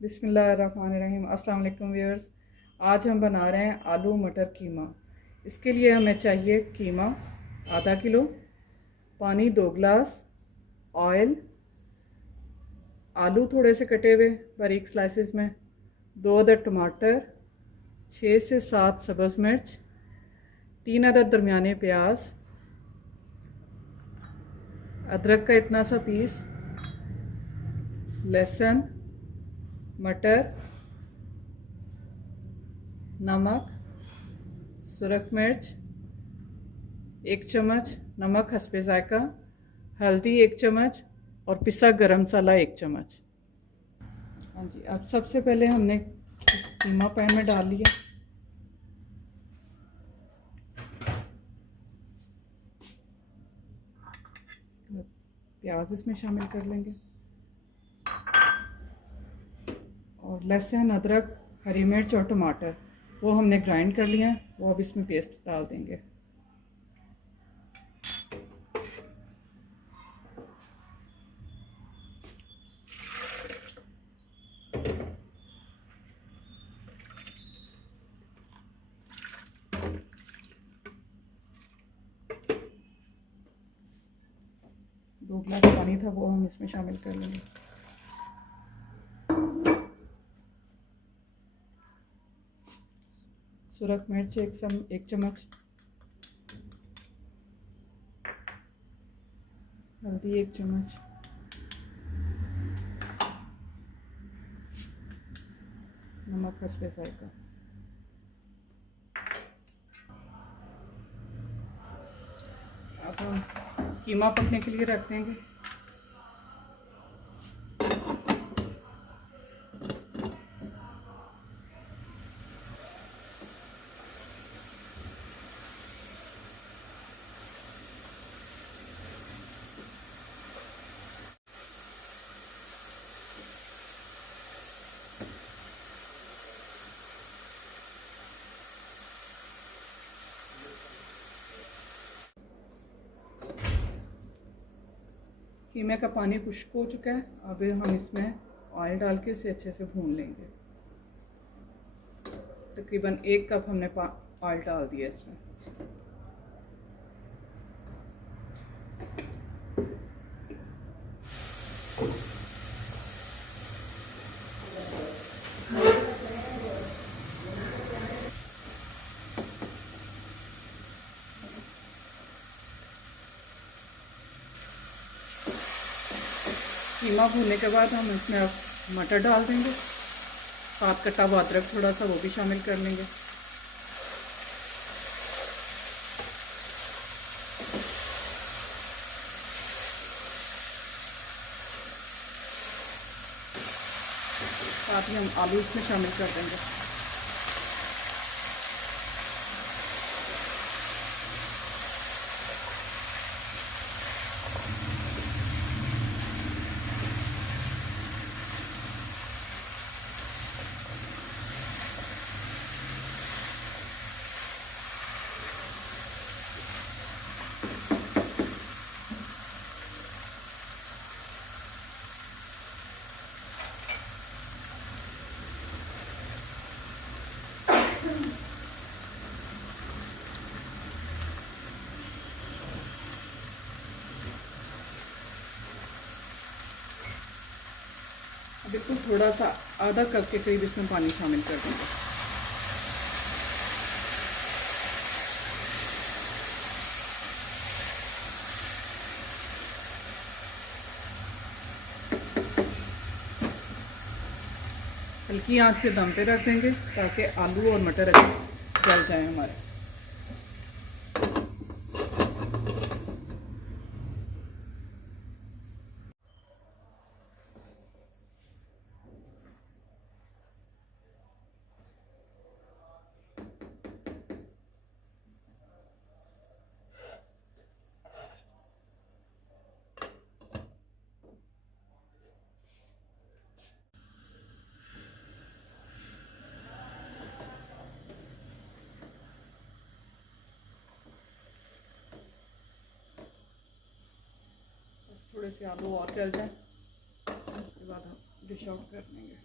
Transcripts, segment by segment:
बिस्मिल्लाहिर्रहमानिर्रहीम। अस्सलाम वालेकुम व्यूअर्स। आज हम बना रहे हैं आलू मटर कीमा। इसके लिए हमें चाहिए कीमा आधा किलो, पानी 2 गिलास, ऑयल, आलू थोड़े से कटे हुए बारीक स्लाइसेस में, 2 अदद टमाटर, 6 से 7 सब्ज़ मिर्च, 3 अदद दरमियाने प्याज, अदरक का इतना सा पीस, लहसुन, मटर, नमक, सुरख मिर्च 1 चम्मच, नमक हस्बे जायका, हल्दी 1 चम्मच और पिसा गरम मसाला 1 चम्मच। हाँ जी, अब सबसे पहले हमने कीमा पैन में डाल लिया। प्याज इसमें शामिल कर लेंगे और लहसुन, अदरक, हरी मिर्च और टमाटर वो हमने ग्राइंड कर लिया है, वो अब इसमें पेस्ट डाल देंगे। दो गिलास पानी था वो हम इसमें शामिल कर लेंगे। सुरख मिर्च 1 चम्मच, हल्दी 1 चम्मच, नमक हस्बे जायका। अब हम कीमा पकने के लिए रख देंगे। कीमे का पानी खुश्क हो चुका है। अब हम इसमें ऑयल डाल के इसे अच्छे से भून लेंगे। तकरीबन 1 कप हमने ऑयल डाल दिया इसमें। कीमा भूनने के बाद हम इसमें अब मटर डाल देंगे। साथ कटा हुआ अदरक थोड़ा सा वो भी शामिल कर लेंगे। साथ ही हम आलू इसमें शामिल कर देंगे। बिल्कुल थोड़ा सा आधा कप के करीब इसमें पानी शामिल कर देंगे। हल्की आंच पे दम पे रख देंगे ताकि आलू और मटर अच्छे गल जाए हमारे। थोड़े से आलू और गल जाए, उसके बाद हम डिश आउट कर लेंगे।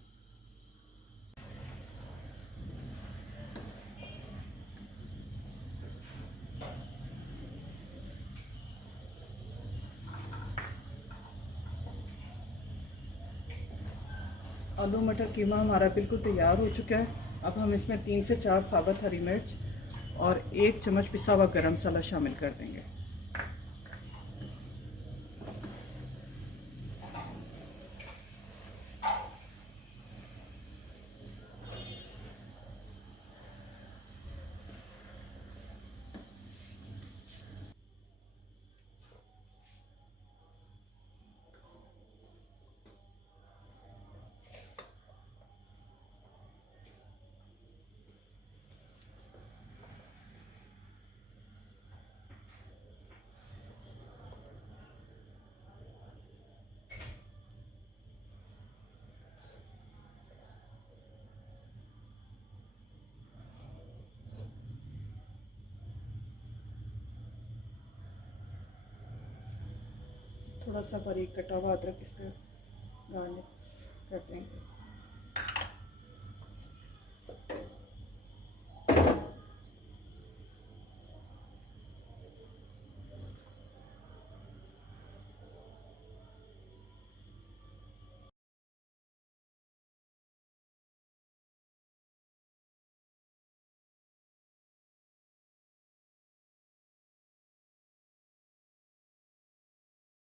आलू मटर कीमा हमारा बिल्कुल तैयार हो चुका है। अब हम इसमें 3 से 4 साबुत हरी मिर्च और 1 चम्मच पिसा हुआ गरम मसाला शामिल कर देंगे। थोड़ा सा बारीक कटा हुआ अदरक इस पर गार्निश कर देंगे।